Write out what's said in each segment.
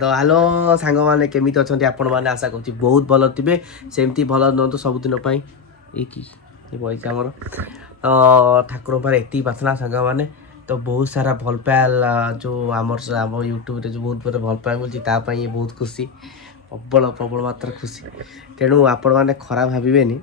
तो हेलो सांग मैंने केमी अच्छा आपण मैंने आशा कर बहुत भल थे सेमती भल नुहतु सबुदिन पैसा आमर ठाकुर पर एति प्रार्थना सांग मैंने तो बहुत सारा भल पाया जो आम यूट्यूब जो बहुत भल पाया मिलती बहुत खुशी प्रबल प्रबल मात्र खुशी तेणु आपण मैंने खराब भावेनि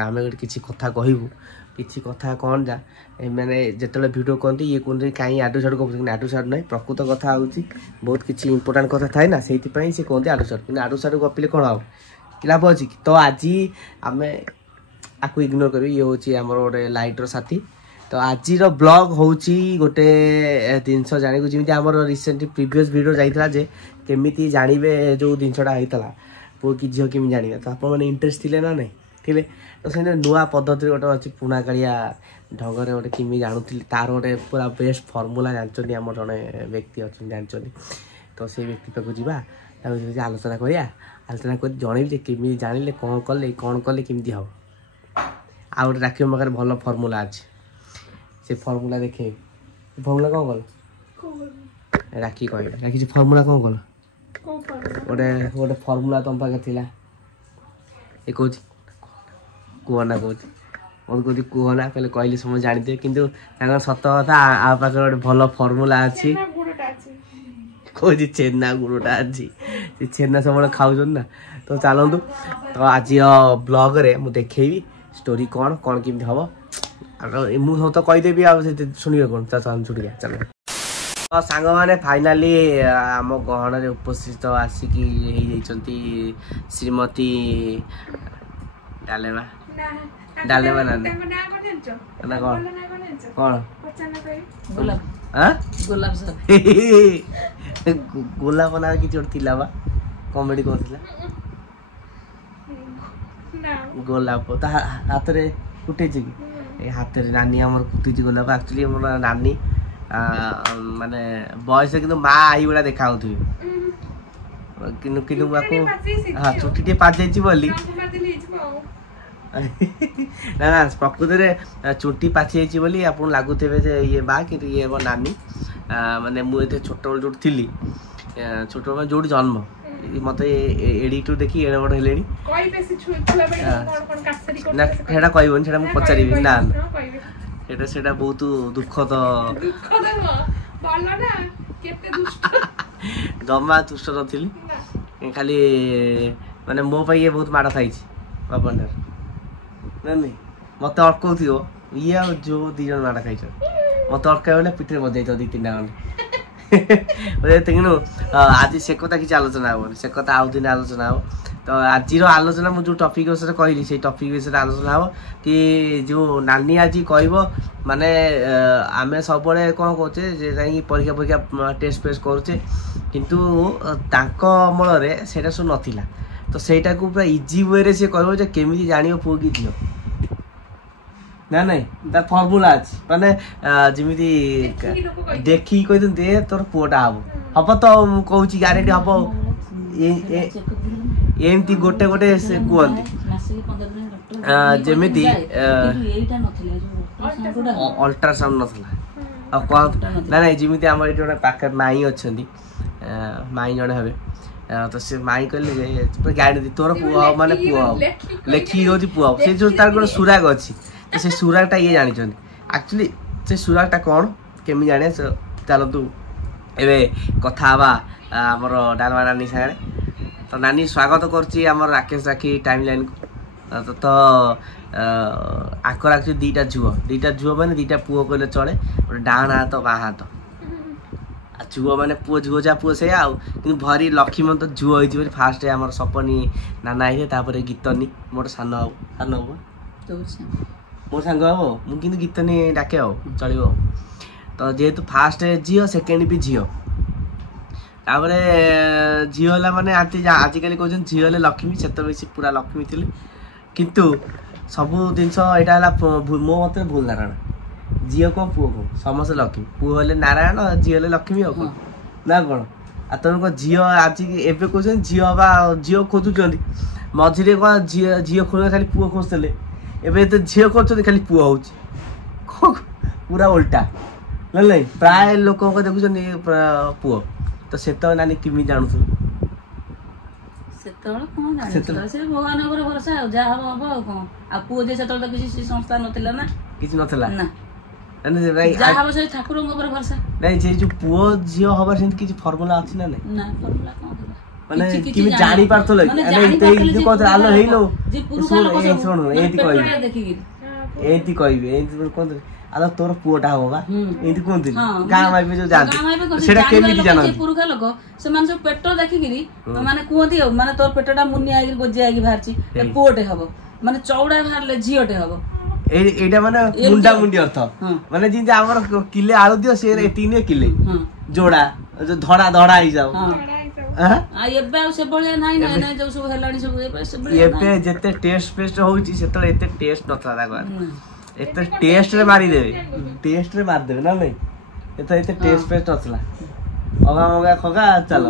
आम किसी कथा कहबू किसी कथा कौन जा मैंने जिते भिडियो कहते ये कहते कहीं आडू साडू कहते आडू साडू ना प्रकृत कथा हूँ बहुत किसी इंपोर्टाट कथा थाए ना से सी कहते आडू साडू कि आडू साडू गपिले कौन हम कि लाभ अच्छी तो आज आम आपको इग्नोर कर ये हूँ आमर गोटे लाइटर साथी तो आज ब्लॉग हूँ गोटे जिनस जाणी जमी आम रिसेंटली प्रीवियस वीडियो जाइए जे केमी जानवे जो जिनसा होता पुओ कि झील केमी जाना तो आप इंटरेस्ट थे ना नहीं थे तो से नुआ पद्धति गोटे अच्छी पुणा कालिया ढंगरे गोटे केमी जानूली तार गोटे पूरा बेस्ट फर्मूला जानते आम जड़े व्यक्ति अच्छे जानते तो से व्यक्ति पाक जा आलोचना करा आलोचना कर जनइबी केमी जानिले कौन कले केमी हम आ गए राखी पाखे भल फर्मूला अच्छे से फर्मूला देखे फर्मूला कौन कल राखी कह राखी से फर्मूला कौन कल गोटे गोटे फर्मूला तुम पाखे थी ये कौन कहना कौन मत कह कहना कहले कहले समझ जानते कि सत कथा आ पाखे गोटे भल फर्मूला अच्छी कौन छेना गुड़टा अच्छी से छेना सब खाऊ ना तो चलतु तो आज ब्लॉग रे मुझे देखेबी स्टोरी कौन कौन केमती हम मुझे तो कहीदेवी शुणे कौन चल छुटिया चल तो सांग मैंने फाइनाली आम गहन उपस्थित आसिकी श्रीमती डालेमा डालेमा ना कौन कौन गोलाप ना कि कमेडी कहला गोलाप तो हाथ में कुटे कि हाथ में नानी आम कुटी गोलाप एक्चुअली मोर नानी माने बयस कि माँ आई भाया देखा हाँ चुटी टे पाच जाइए ना ना प्रकृत में चुटी पाची जाइए आप लगुथे ये बा कि ये मो नानी माने मुझे छोट बेल जो थी छोट बेल जो जन्म मत एडिटू देखी एड़े बड़ हेले ना सेटा कहबनी से पचारि ना सेटा बहुत दुखद जमा दुष्ट नी खाली माने मो ये बहुत माड़ खाई बाबा ना नहीं मत अटकाउ ये आ जो दी जन माड़ खाई मत अटकाइबे पिठे बजाई दी तीन तेणु आज से कथा किसी आलोचना हे से कथा आउ दिन आलोचना हो तो आज आलोचना मुझे जो टपिक विषय कहली से टपिक विषय आलोचना हो कि जो नानी आज कह माने आम सब कौन कहे परीक्षा परीक्षा टेस्ट फेस्ट करुचे किंतु अमल से सब नाला तो सहीटा को पूरा इजी वे से कह केमी जान पुओ कि झील ना नहीं तार फर्मूला अच्छी माने जमी देखी कही तोर पुओटा हम हम तो कहूँ ग्यारेंटी हम एमती गोटे गोटे कहती जमी अल्ट्रासाउंड ना ना ना जमी आम ये पाखे माई अच्छा माई जड़े हे तो से माई कहले गाड़ी तोर पुओ माने पुओ लेखिक हूँ पुओ से जो तार गोटे सुराग अच्छी से सुरागटा ये जानी एक्चुअली से सुरागटा कौन केमी जाने चलतु एवं कथा आमर डालमा नानी सागे तो नानी स्वागत करम राकेश राखी टाइम लाइन को तो आकर एक्चुअली दीटा झुओ मैंने दीटा पुओ कहले चले गोटे डाण हाथ बाँ हाथ झुओ मैंने पुओ झुओ जा पुओ से कि भरी लक्ष्मण झुओ हो फास्ट आम सपनी नाना होते गीतनी मोर सान सान हम मो सांग हम मुझे गीतनी डाके चलो तो जेहेतु फास्ट झील सेकेंड भी झील तापर झील माने आजिकल कहते झील लक्ष्मी से पूरा लक्ष्मी थी किंतु सबू जिनस यहाँ मो मत भूल धारणा झील कौन पुओ कौन समस्त लक्ष्मी पुओ हेले नारायण झील हेले लक्ष्मी और कौन ना कौन आ तुम झील आज एवं कहते झील खोजुंट मझे कौन झील खोज खाली पुओ खोजते एवं तो झील खोज खाली पुओ हो पूरा उल्टा नहीं प्राय लोक देखुं पुओ तो सेत नानी किमी जानू ସେତେବେଳେ କଣ ଜାଣିଛ ସେ ଭଗବାନ ଉପରେ ଭରସା ଆଉ ଯାହା ହବ ହବ ଆଉ କଣ ଆଉ ପୁଅ ଯେ ସେତେବେଳେ ତ କିଛି ସଂସ୍ଥା ନଥିଲା ନା କିଛି ନଥିଲା ନା ମାନେ ଯାହା ହବ ସେ ଠାକୁରଙ୍କ ଉପରେ ଭରସା ନାଇଁ ଯେ ଯୋଉ ପୁଅ ଝିଅ ହବାର ସେମିତି କିଛି ଫର୍ମୁଲା ଅଛି ନା ନାଇଁ ନା ଫର୍ମୁଲା କଣ ଥିଲା ମାନେ କେମିତି ଜାଣି ପାରଥଲ ଏମିତି କଥା ଆଲୋ ହେଇଲୋ ଶୁଣୁ ଏମିତି କହିବେ ଏମିତି କୁହନ୍ତୁ ଆଲୋ ତୋର ପୁଅଟା ହବ ବା ଏମିତି କୁହନ୍ତି ଗାଁ ମାଇପେ ଯୋଉ ଯାଆନ୍ତି ସେଟା କେମିତି ଜାଣନ୍ତି ପୁରୁଖା ଲୋକ ସେମାନେ ସବୁ ପେଟ ଦେଖିକିରି ମାନେ କୁହନ୍ତି ଆଉ ମାନେ ତୋର ପେଟଟା ମୁନିଆ ହେଇକି ଗୋଜିଆ ହେଇକି ବାହାରିଛି ପୁଅଟେ ହବ ମାନେ ଚଉଡା ବାହାରିଲେ ଝିଅଟେ ହବ এইটা মানে মুন্ডা মুন্ডি অর্থ মানে যেমনি আমার কিলে আলু দিও সে এতিকি নিয়ে কিলে জোড়া ধড়া ধড়া হইযাও ଏବେ ଆଉ ସେଭଳିଆ ନାହିଁ ନାଇଁ ନାଇଁ ଯୋଉ ସବୁ ହେଲାଣି ସବୁ ଏବେ ଯେତେ ଟେଷ୍ଟ ଫେଷ୍ଟ ହଉଛି ସେତେବେଳେ ଏତେ ଟେଷ୍ଟ ନଥିଲା ତାକୁ ଏତେ ଟେଷ୍ଟ ରେ ମାରିଦେବେ ଟେଷ୍ଟ ରେ ମାରିଦେବେ ନା ନାଇଁ ଏତେ ଏତେ ଟେଷ୍ଟ ଫେଷ୍ଟ ନଥିଲା ଅଗା ମଗା ଖଗା ଚାଲ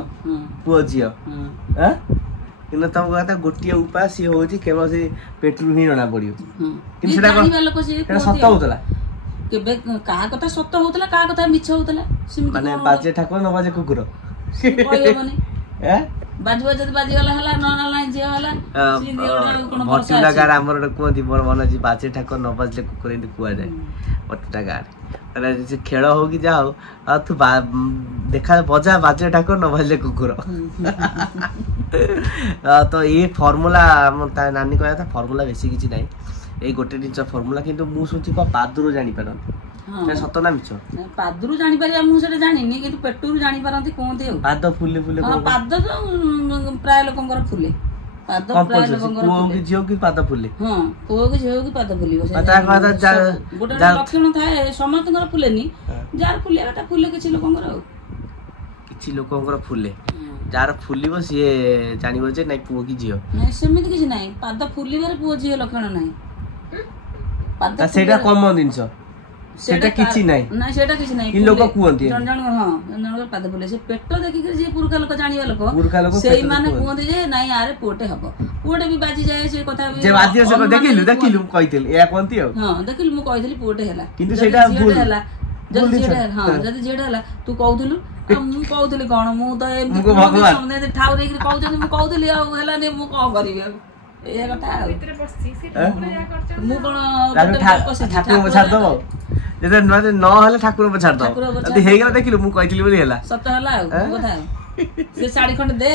ପୁଅ ଝିଅ କିନ୍ତୁ ତମ କଥା ଗୋଟିଏ ଉପାୟ ସିଏ ହଉଛି କେବଳ ସେ ପେଟରୁ ହିଁ ଜଣା ପଡିବ କିନ୍ତୁ ସେଟା ସତ ହଉଥିଲା କେବେ କାହା କଥା ସତ ହଉଥିଲା କାହା କଥା ମିଛ ହଉଥିଲା ମାନେ ବାଜେ ଠାକୁର ନ ବାଜେ କୁକୁର କହିହବନି ବାଜିବ ଯଦି ବାଜିଗଲା ହେଲା ନହେଲା ନାହିଁ ଝିଅ ହେଲା ଭଟିଲା ଗାଁରେ ଆମର ଗୋଟେ କୁହନ୍ତି ମୋର ମନେ ଅଛି ବାଜେ ଠାକୁର ନ ବାଜିଲେ କୁକୁର ଏମିତି କୁହାଯାଏ ଭଟିଲା ଗାଁରେ ମାନେ ସେ ଖେଳ ହଉ କି ଯାହା ହଉ ଆଉ ତୁ ଦେଖା ବଜା ବାଜେ ଠାକୁର ନ ବାଜିଲେ କୁକୁର ତ ଏ ଫର୍ମୁଲା ତା ନାନୀ କହିବା କଥା ଫର୍ମୁଲା ବେଶୀ କିଛି ନାହିଁ ଏଇ ଗୋଟେ ଜିନିଷ ଫର୍ମୁଲା କିନ୍ତୁ ମୁଁ ଶୁଣିଛି କଣ ପାଦରୁ ଜାଣିପାରନ୍ତି ସତ ନା ମିଛ ପାଦରୁ ଜାଣିପାରିବା ମୁଁ ସେଟା ଜାଣିନି କିନ୍ତୁ ପେଟରୁ ଜାଣିପାରନ୍ତି କୁହନ୍ତି ଆଉ ପାଦ ଫୁଲେ ଫୁଲେ ପାଦ ତ ପ୍ରାୟ ଲୋକଙ୍କର ଫୁଲେ ପାଦ ପ୍ରାୟ ଲୋକଙ୍କର ପୁଅ କି ଝିଅ କି ପାଦ ଫୁଲେ ହଁ ପୁଅ କି ଝିଅ କି ପାଦ ଫୁଲିବ ଗୋଟେ ଲକ୍ଷଣ ଥାଏ ସମସ୍ତଙ୍କର ଫୁଲେନି ଯାହାର ଫୁଲିବାଟା ଫୁଲେ କିଛି ଲୋକଙ୍କର ଆଉ କିଛି ଲୋକଙ୍କର ଫୁଲେ ଯାହାର ଫୁଲିବ ସିଏ ଜାଣିବ ଯେ ନାଇଁ ପୁଅ କି ଝିଅ ନାଇଁ ସେମିତି କିଛି ନାହିଁ ପାଦ ଫୁଲିବାରେ ପୁଅ ଝିଅ ଲକ୍ଷଣ ନାହିଁ ସେଇଟା କମନ ଜିନିଷ ସେଟା କିଛି ନାହିଁ ନା ସେଟା କିଛି ନାହିଁ ଲୋକ କୁହନ୍ତି ଜଣ ଜଣଙ୍କର ପାଦ ଫୁଲେ ସେ ପେଟ ଦେଖିକି ଯିଏ ପୁରୁଖା ଲୋକ ଜାଣିବା ଲୋକ ସେଇମାନେ କୁହନ୍ତି ଯେ ନାଇଁ ଆରେ ପୁଅଟେ ହବ ପୁଅଟେ ବି ବାଜି ଯାଏ ସେ କଥା ଦେଖିଲୁ କହିଥିଲି ଏୟା କୁହନ୍ତି ଆଉ ହଁ ଦେଖିଲୁ ମୁଁ କହିଥିଲି ପୁଅଟେ ହେଲା କିନ୍ତୁ ସେଇଟା ହେଲା ଯଦି ଝିଅଟେ ହେଲା ତୁ କହୁଥିଲୁ ମୁଁ କହୁଥିଲି କଣ ମୁଁ ତ ଏମିତି ଠାଉ ଦେଇକି କହୁଛନ୍ତି ମୁଁ କହୁଥିଲି ଆଉ ହେଲାନି ମୁଁ କଣ କରିବି ଆଉ ଏଇଆ କଥା ଆଉ ମୁଁ କଣ ଠାକୁର ଛାଡିଦବ ନହେଲେ ଠାକୁର ଛାଡିଦବ ଯଦି ହେଇଗଲା ଦେଖିଲୁ ମୁଁ କହିଥିଲି ବୋଲି ହେଲା ସତ ହେଲା ଆଉ କଥା ସେ ଶାଢୀ ଖଣ୍ଡେ ଦେ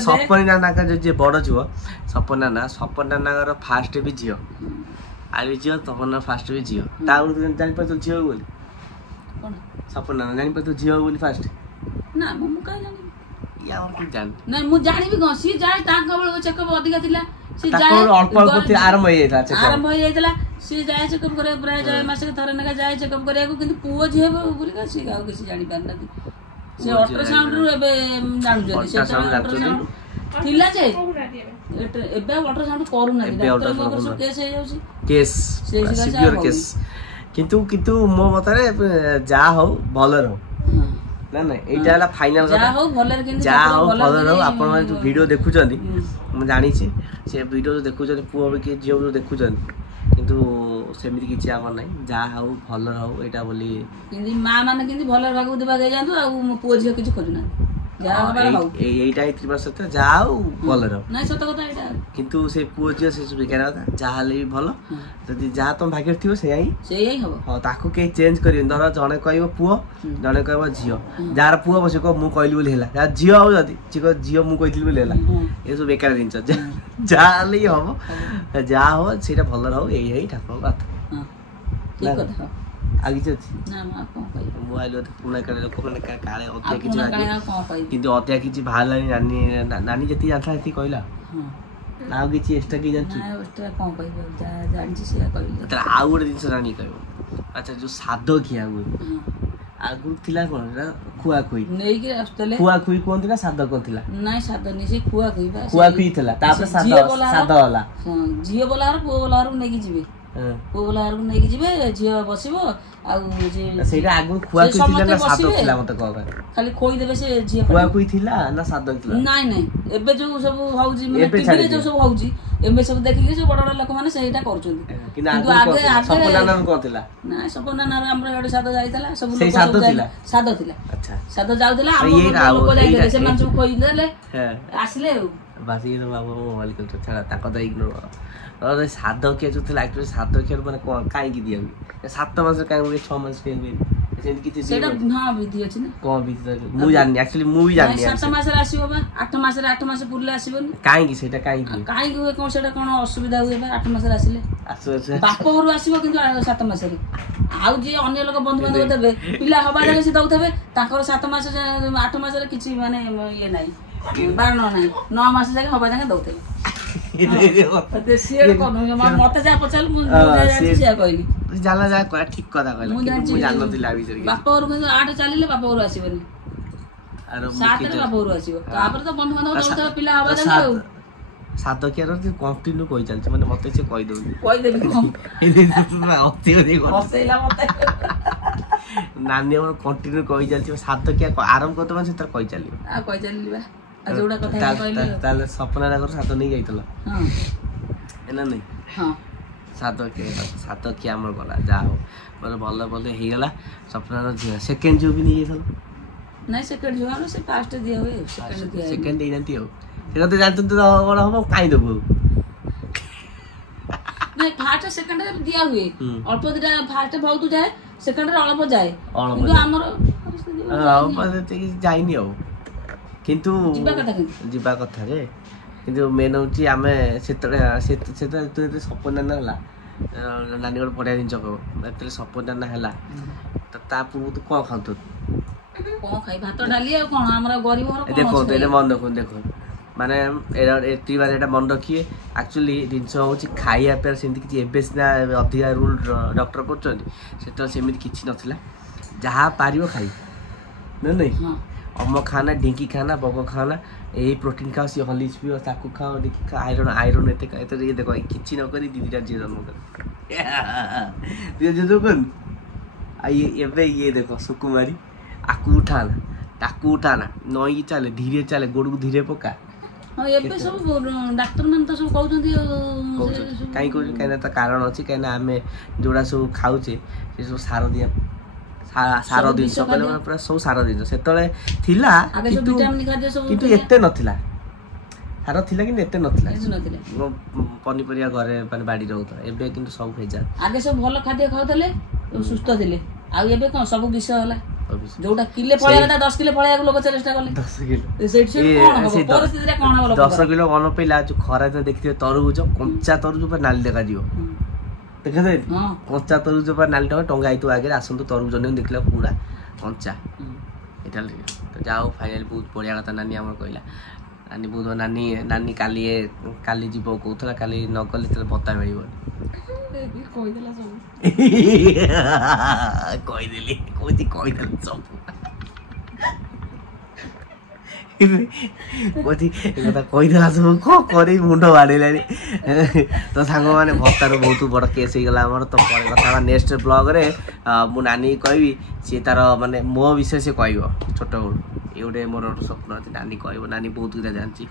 ସପନି ନାନା ଯିଏ ବଡ ଝିଅ ସପନ ନାନାଙ୍କର ଫାଷ୍ଟ ବି ଝିଅ ଆଳି ଝିଅ ତପନ ଫାଷ୍ଟ ବି ଝିଅ ତା ଜାଣିପାରୁଛୁ ଝିଅ ବୋଲି ସପନ ନାନା ଜାଣିପାରୁଛୁ ଝିଅ ବୋଲି ଫାଷ୍ଟ ନା ମୁଁ କାହିଁ ଜାଣିବି ନାଇଁ ମୁଁ ଜାଣିବି କଣ ସିଏ ଯାଏ ତାଙ୍କ ବେଳକୁ ଚେକଅପ୍ ଅଧିକା ଥିଲା ଆରମ୍ଭ ହେଇଯାଇଥିଲା ସିଏ ଯାଏ ଚେକଅପ୍ କରିବାକୁ ପ୍ରାୟ ଯାଏ ମାସକେ ଥରେ ନେଖା ଯାଏ ଚେକଅପ୍ କରିବାକୁ କିନ୍ତୁ ପୁଅ ଝିଅ ବୋଲି ସିଏ ଆଉ କିଛି ଜାଣିପାରିନାହାନ୍ତି ସେ ଅଲ୍ଟ୍ରାସାଉଣ୍ଡ ରୁ ଏବେ ଜାଣୁଛନ୍ତି ଥିଲା ଯେ ଏବେ ଆଉ ଅଲ୍ଟ୍ରାସାଉଣ୍ଡ କରୁନାହାନ୍ତି କିନ୍ତୁ ମୋ ମତରେ ଯାହା ହଉ ଭଲ ରହୁ ନା ନା ଏଇଟା ହେଲା ଫାଇନାଲ କଥା ଯାହା ହଉ ଭଲରେ ରହୁ ଆପଣ ମାନେ ଯୋଉ ଭିଡିଓ ଦେଖୁଛନ୍ତି ମୁଁ ଜାଣିଛି ସେ ଭିଡିଓ ଦେଖୁଛନ୍ତି ପୁଅ କି ଝିଅ ଦେଖୁଛନ୍ତି କିନ୍ତୁ ସେମିତି କିଛି ଆମର ନାହିଁ ଯାହା ହଉ ଭଲ ରହୁ ଏଇଟା ବୋଲି ମା ମାନେ କେମିତି ଭଲ ଭାଗକୁ ଦେବାକୁ ଯାଆନ୍ତୁ ଆଉ ପୁଅ ଝିଅ କିଛି ଖୋଜୁନାହାନ୍ତି এইটা ত্রিমাসটা যাও ভালো রহ না সত্য কথা এটা কিন্তু সেই পুଅ ঝিଅ ସେ ସବୁ ବେକାର କଥା ଯାହା ହେଲେ ବି ଭଲ ଯଦି ଯାହା ତମ ଭାଗ୍ୟରେ ଥିବ ସେଇଆ ହବ ହଁ ତାକୁ କେହି ଚେଞ୍ଜ କରିବେନି ଧର ଜଣେ କହିବ ପୁଅ ଜଣେ କହିବ ଝିଅ ଯାହାର ପୁଅ ବସେ କହ ମୁଁ କହିଲି ବୋଲି ହେଲା ଯାହା ଝିଅ ହବ ଯଦି ଝିଅ ମୁଁ କହିଥିଲି ବୋଲି ହେଲା ଏସବୁ ବେକାର ଜିନିଷ ଯାହା ହେଲେ ହିଁ ହବ ଯାହା ହବ ସେଇଟା ଭଲ ରହୁ ଏଇ ଠାକୁରଙ୍କ କଥା ଆଉ କିଛି ଅଛି ମୋବାଇଲ ପୁରୁଣା କାଳେ ଲୋକମାନେ କାଳେ ଅଧିକା କିଛି କିନ୍ତୁ ଅଧିକା କିଛି ବାହାରିଲାନି ନାନୀ ଯେତିକି ଜାଣିଥିଲା ସେତିକି କହିଲା ଆଉ କିଛି ଏକ୍ସଟ୍ରା କି ଜାଣିଛୁ ଆଉ ଗୋଟେ ଜିନିଷ ନାନୀ କହିବ ଆଚ୍ଛା ଯୋଉ ସାଦ ଖିଆ ହୁଏ ଆଗରୁ ଥିଲା କଣ ଖୁଆଖୁଇ ଖୁଆଖୁଇ କୁହନ୍ତି ନା ସାଦ କଣ ଥିଲା ନାଇଁ ସାଦ ନାଇଁ ସେ ଖୁଆଖୁଇ ଥିଲା ତାପରେ ସାଦ ହେଲା ଝିଅ ବୋଲାର ପୁଅ ବୋଲାର ନେଇକି ଯିବେ ପୁଅ ବାଲା ଘରକୁ ନେଇକି ଯିବେ ଝିଅ ବସିବ ଆଉ ସେଇଟା ଆଗରୁ ଖୁଆଖୁଇ ଥିଲା ନା ସାଦ ଥିଲା ମତେ କହ ଖାଲି ଖୋଇଦେବେ ସେ ଝିଅ ଖୁଆଖୁଇ ଥିଲା ନା ସାଦ ଥିଲା ନାଇଁ ନାଇଁ ଏବେ ଯୋଉ ସବୁ ହଉଛି ମାନେ ଟିଭିରେ ଯୋଉ ସବୁ ହଉଛି ଏବେ ସବୁ ଦେଖିକି ଯୋଉ ବଡ ବଡ ଲୋକମାନେ ସେଇଟା କରୁଛନ୍ତି କିନ୍ତୁ ଆଗେ ସପନାନା କଣ ଥିଲା ନାଇଁ ସପନାନା ଆମର ଏଠି ସାଦ ଯାଇଥିଲା ସବୁ ସେଇ ସାଦ ଥିଲା ଆଚ୍ଛା ସାଦ ଯାଉଥିଲା ଆମ ଲୋକ ଯାଇଥିଲେ ସେମାନେ ସବୁ ଖୋଇଦେଲେ ଆସିଲେ ଆଉ ବାସି ବାବୁ ମୋବାଇଲ କରୁଛ ଛାଡ ତାଙ୍କ ତ ଇଗ୍ନୋର ସାଦ ଖିଆ ଯୋଉ ଥିଲା ଆକ୍ଚୁଆଲି ସାଦ ଖିଆ ମାନେ କଣ କାହିଁକି ଦିଆ ହୁଏ 7 ମାସ କାହିଁକି ହୁଏ 6 ମାସ କାହିଁକି ହୁଏ ସେମିତି କିଛି ସେଇଟା ହଁ ବିଧି ଅଛି ନା କଣ ବିଧି ମୁଁ ଜାଣିନି ଆକ୍ଚୁଆଲି ମୁଁ ବି ଜାଣିନି 7 ମାସରେ ଆସିବ ବା 8 ମାସ ପୁରିଲେ ଆସିବନି କାହିଁକି ସେଇଟା କାହିଁକି ହୁଏ କଣ ସେଇଟା କଣ ଅସୁବିଧା ହୁଏ ବା 8 ମାସରେ ଆସିଲେ ବାପ ଘରୁ ଆସିବ କିନ୍ତୁ 7 ମାସରେ ଆଉ ଯିଏ ଅନ୍ୟ ଲୋକ ବନ୍ଧୁବାନ୍ଧବ ଦେବେ ପିଲା ହବା ଯାକେ ସେ ଦଉଥିବେ ତାଙ୍କର 7 ମାସ 8 ମାସରେ କିଛି ମାନେ ଇଏ ନାହିଁ ବାରଣ ନାହିଁ 9 ମାସ ଯାକେ ହବା ଯାକେ ଦଉଥିବେ ମତେ ଯାହା ପଚାରିଲେ ମୁଁ ସେଇଆ କହିଲି ଠିକ କଥା କହିଲ ମୁଁ ଜାଣିନଥିଲି ଆ ବିଷୟରେ ବାପ ଘରୁ କିନ୍ତୁ 8 ଚାଲିଲେ ବାପ ଘରୁ ଆସିବନି 7ରେ ବାପ ଘରୁ ଆସିବ ତାପରେ ତ ବନ୍ଧୁବାନ୍ଧବ ଦଉଥିବେ ପିଲା ହବା ଯାକେ ଆଉ ସାଦ ଖିଆର କଣ୍ଟିନ୍ୟୁ କହି ଚାଲିଛି ମାନେ ମତେ ସେ କହିଦେବି ନାନୀ ଆମର କଣ୍ଟିନ୍ୟୁ କହି ଚାଲିଛି ସାଦ ଖିଆ ଆରମ୍ଭ କରିଦେବ ମାନେ ସେଥିରେ କହି ଚାଲିବ ତାହେଲେ ସପନା ଘର ସାଦ ନେଇ ଯାଇଥିଲ ନା ନାଇଁ ସାଦ ଖିଆ ଆମର ଗଲା ଯାହା ହଉ ମାନେ ଭଲ ଭଲ ହେଇଗଲା ସପନାର ଝିଅ ସେକେଣ୍ଡ ଝିଅ ବି ନେଇଯାଇଥିଲ ନାଇଁ ସେକେଣ୍ଡ ଝିଅ ସେ ଫାଷ୍ଟ ଦିଆ ହୁଏ ସେକେଣ୍ଡ ଦେଇନାହାନ୍ତି ଆଉ ସେଟା ତ ଜାଣିଛନ୍ତି ବଡ ହବ କାଇଁ ଦେବୁ ନାଇଁ ଫାଷ୍ଟ ସେକେଣ୍ଡ ଦିଆ ହୁଏ ଅଳ୍ପ ଦିଟା ଫାଷ୍ଟ ବହୁତ ଯାଏ ସେକେଣ୍ଡରେ ଅଳ୍ପ ଯାଏ କିନ୍ତୁ ଆମର ଯାଇନି ଆଉ କିନ୍ତୁ ଯିବା କଥା ଯେ କିନ୍ତୁ ମେନ୍ ହଉଛି ଆମେ ସେତେବେଳେ ସପନାନା ହେଲା ନାନୀ ଗୋଟେ ବଢିଆ ଜିନିଷ କହିବ ଯେତେବେଳେ ସପନାନା ହେଲା ତା ପୂର୍ବରୁ ତୁ କଣ ଖାଉଥିଲୁ କଣ ଖାଇ ଭାତ ଡାଲି ଆଉ କଣ ଆମର ଗରିବ ଦେଖନ୍ତୁ ଏଇଟା ମନେ ଦେଖନ୍ତୁ ମାନେ ଏଟା ମନେ ରଖିବେ ଆକ୍ଚୁଆଲି ଜିନିଷ ହଉଛି ଖାଇବା ପାଇଁ ସେମିତି କିଛି ଏବେ ସିନା ଅଧିକା ରୁଲ୍ ଡକ୍ଟର କରୁଛନ୍ତି ସେତେବେଳେ ସେମିତି କିଛି ନଥିଲା ଯାହା ପାରିବ ଖାଇ ନାଇଁ ଅମ ଖାନା ଢିଙ୍କି ଖାନା ବଗ ଖାନା ଏଇ ପ୍ରୋଟିନ୍ ଖାଅ ସିଏ ହଲିସ୍ ପିଅ ତାକୁ ଖାଅ ଦେଖି ଖାଅ ଆଇରନ୍ ଏତେ ଇଏ ଦେଖ କିଛି ନ କରି ଦିଦିଟା ଝିଅ ଜନ୍ମ କରି ଏବେ ଇଏ ଦେଖ ସୁକୁମାରୀ ଆକୁ ଉଠାନା ତାକୁ ଉଠାନା ନଈକି ଚାଲେ ଧୀରେ ଚାଲେ ଗୋଡ଼କୁ ଧୀରେ ପକା ଏବେ ସବୁ ଡାକ୍ତର ମାନେ ତ ସବୁ କହୁଛନ୍ତି କାହିଁ କହୁଛନ୍ତି କାହିଁକିନା ତା କାରଣ ଅଛି କାହିଁକିନା ଆମେ ଯୋଉଟା ସବୁ ଖାଉଛେ ସେ ସବୁ ସାର ଦିଆ ସାର ଜିନିଷ କହିଲେ ପୁରା ସବୁ ସାର ଜିନିଷ ସେତେବେଳେ ଥିଲା କିନ୍ତୁ ଏତେ ନଥିଲା ସାର ଥିଲା କିନ୍ତୁ ଏତେ ନଥିଲା ପନିପରିବା ଘରେ ମାନେ ବାଡିରେ ହଉଥିଲା ଏବେ କିନ୍ତୁ ସବୁ ଭେଜାଲ ଆଗେ ସବୁ ଭଲ ଖାଦ୍ୟ ଖାଉଥିଲେ ସୁସ୍ଥ ଥିଲେ ଆଉ ଏବେ କଣ ସବୁ ବିଷ ହେଲା ଯୋଉଟା କିଲେ ପଳେଇବା 10 କିଲୋ ପଳେଇବାକୁ ଲୋକ ଚେଷ୍ଟା କଲେ 10 କିଲୋ ମନ ପଇଲା ଖରା ଦେଖିଥିବେ ତରଭୁଜ କଞ୍ଚା ତରଭୁଜ ପୁରା ନାଲି ଦେଖାଯିବ ଦେଖାଯାଏ କଞ୍ଚା ତରଭୁଜ ପୁରା ନାଲି ଟଙ୍ଗା ହେଇଥିବ ଆଗରେ ଆସନ୍ତୁ ତରଭୁଜ ନେଇ ଦେଖିଲା ପୁରା କଞ୍ଚା ଏଇଟା ଯାହା ହଉ ଫାଇନାଲି ବହୁତ ବଢିଆ କଥା ନାନୀ ଆମର କହିଲା ନାନୀ ବହୁତ ନାନୀ କାଲି ଯିବ କହୁଥିଲା କାଲି ନ ଗଲେ ତାହେଲେ ଭତ୍ତା ମିଳିବନି କହିଦେଲି କହିଦେଲି ସବୁ କହିଦେଲା ସବୁ କଣ କରି ମୁଣ୍ଡ ବାଡେଇଲାଣି ତ ସାଙ୍ଗମାନେ ଭତ୍ତାର ବହୁତ ବଡ କେସ୍ ହେଇଗଲା ଆମର ତ ପରେ କଥା ହେବା ନେକ୍ସଟ ବ୍ଲଗରେ ମୁଁ ନାନୀ କହିବି ସିଏ ତାର ମାନେ ମୋ ବିଷୟ ସେ କହିବ ଛୋଟବେଳୁ ଏ ଗୋଟେ ମୋର ଗୋଟେ ସ୍ୱପ୍ନ ଅଛି ନାନୀ କହିବ ନାନୀ ବହୁତ କିଛି ଜାଣିଛି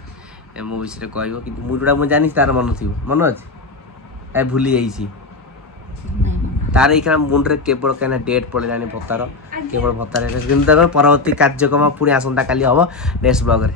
ମୋ ବିଷୟରେ କହିବ କିନ୍ତୁ ମୁଁ ଯୋଉଟା ମୁଁ ଜାଣିଛି ତାର ମନ ଥିବ ମନ ଅଛି ଭୁଲି ଯାଇଛି ତାର ଏଇখানে ମୁଣ୍ଡରେ କେବଳ କାହିଁକିନା ଡେଟ୍ ପଳେଇଲାଣି ଭତ୍ତାର କେବଳ ଭତ୍ତାରେ କିନ୍ତୁ ତାଙ୍କର ପରବର୍ତ୍ତୀ କାର୍ଯ୍ୟକ୍ରମ ପୁଣି ଆସନ୍ତା କାଲି ହବ ନେକ୍ସଟ ବ୍ଲଗରେ।